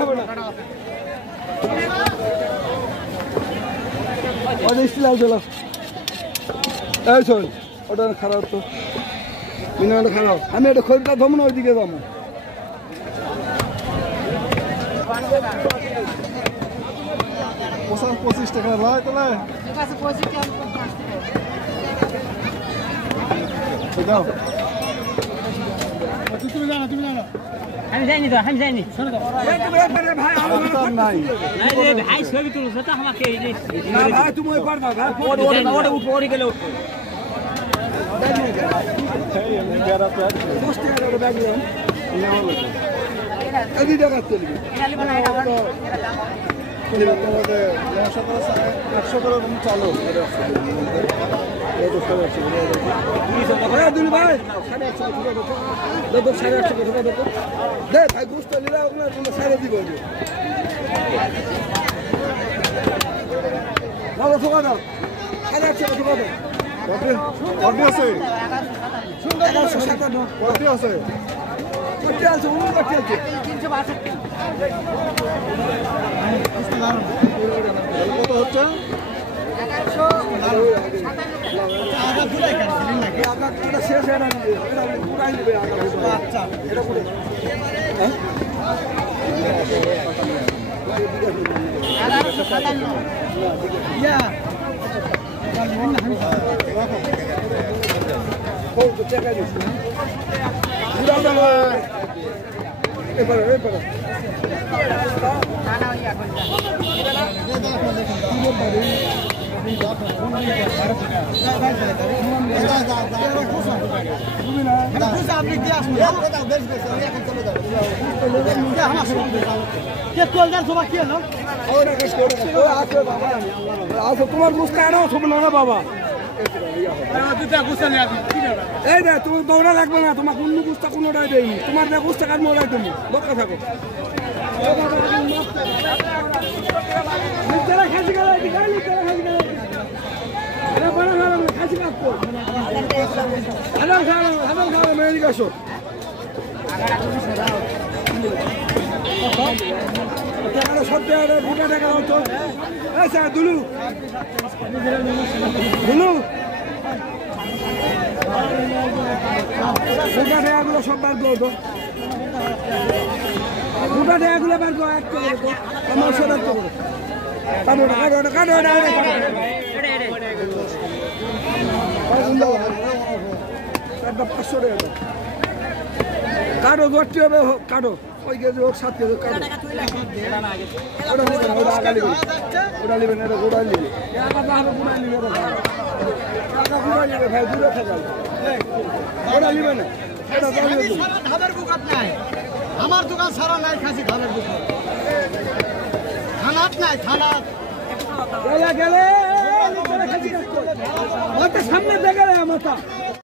হবে না ওটা স্টিল আউট হলো এই শোন ওটা খারাপ তো মিনাটা খারাপ আমি এটা খরিদটা ধমো না ওইদিকে যাবো 25 টাকা লয় তাহলে দাও তুমি জানো আমি যাইনি তো আমি যাইনি শুনে দাও ভাই আমার নাই নাই রে ভাই ছবি তুলছ তো আমাকে এই যে না ভাই তুমি ওই পারবা ভাই ওটা উপরে গেলে এই আমি গেরাতে 10 টাকা করে ব্যাগ নিলাম না হলো এই টাকা চলবে খালি বানাই না তোমাদের 900 করে চালু ভাই 850 দে ভাই বুঝতে নিলে আপনার কোনো সাইডে দিব দাও ঠোকা দাও 850 ঠোকা দাও কত আছে 1157 কত আছে কত আছে উনি কত আছে 362 কত হচ্ছে 1157 শেষ হয়ে গেছে এটা পুরাই নেবে আচ্ছা এটা পুরো হ্যাঁ 1157 ইয়া ও তো টাকা দিস পুরা দাও এবারে না ইয়া তোমার মুস্কানো না বাবা এই না তোমার দৌড়া লাগবে না তোমার অন্য গুস্তা কোনোটাই দেয়নি তোমার গুস্তা কার মোড়াই তুমি দরকার থাকো দুলু সব বার করো দুটা টাকাগুলো বার করো এক করে আমার সদার্থ করো কাটো গড়তে হবে কাটো ওই কেজি হোক 7 কেজি কাটো ওটা নেবেন এটা গোড়া নেবে ভাই দূরে থাকাল ওটা নেবে না আমার দোকান সারা নাই খাসি ধানের দোকান খানাত নাই খানাত গেলে সামনে দেখে মাথা